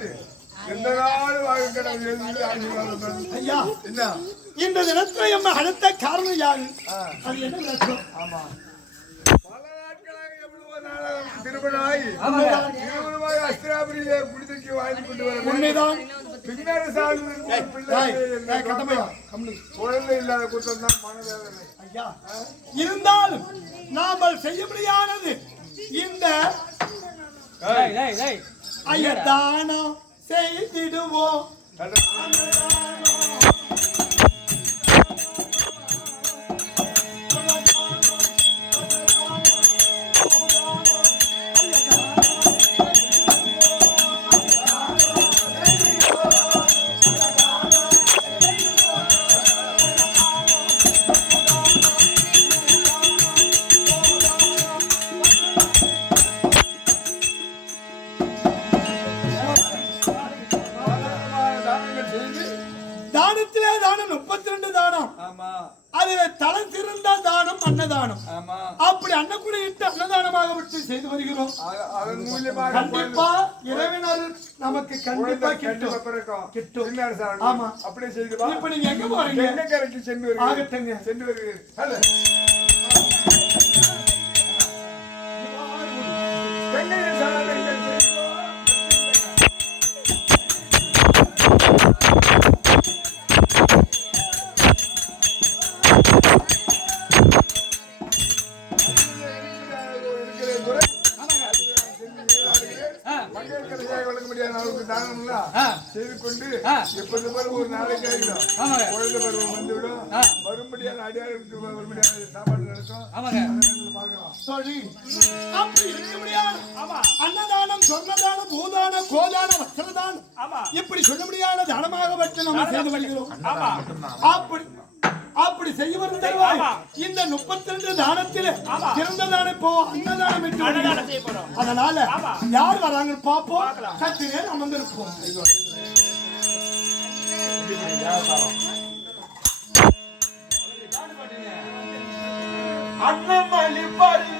பார்த்து எந்த நாள் பண்ணு. ஐயா என்ன இந்த தினத்துல எம்ம அடுத்த காரணம் யாரு அது என்ன ஆமா பல நாட்களாக எவ்வளவோ நாளாக திருமணமாகி ஆமாங்க. திருமணமாகி அஸ்திராபுரியிலே குடிதைக்கு வாழ்ந்து கொண்டு வர உண்மைதான் பின்னாடி சார்ந்து பிள்ளை ஏய், இல்லை. ஏய், கட்டமையா, கம்முனு. குழந்தை இல்லாத குற்றம் தான் மனவேதனை ஐயா இருந்தாலும் நாமல் செய்ய முடியாதது இந்த. ஐயா தானம் செய்திடுவோம். அன்னதானம் அப்படி அன்னக்குடி இட்டு அன்னதானமாக விட்டு செய்து வருகிறோம் கண்டிப்பா இறைவனர் நமக்கு கண்டிப்பா கிட்டும். கிட்டும். ஆமா. அப்படியே செய்து. இப்ப நீங்க எங்க போறீங்க தென்னக்கரைக்கு சென்று வருகிறேன். ஆகட்டுங்க. சென்று வருகிறேன். விளங்க முடியாத அளவுக்கு தானம்லாம் செய்து கொண்டு. எப்போது போல ஒரு நாளைக்கு ஆகிடும். ஆமாங்க. குழந்தை பருவம் வந்துவிடும். ஆ. வரும்படியான அடியாருக்கு வரும்படியான சாப்பாடு நடக்கும். ஆமாங்க. அதை பார்க்கலாம். சொல்லி அப்படி இருக்க முடியாது. அன்னதானம் சொர்ணதானம் பூதானம் கோதானம் வஸ்திரதானம் இப்படி சொல்ல முடியாத தானமாக பற்றி நம்ம செய்து வருகிறோம். அப்படி அப்படி செய்ய வரும் தருவாய் இந்த முப்பத்தி ரெண்டு தானத்திலே சிறந்த தானம் இப்போ அன்னதானம் வருகிறோம். அதனால யார் வராங்க பார்ப்போம். சற்று நேரம் அமர்ந்திருப்போம். அண்ணன் அளிப்பாரு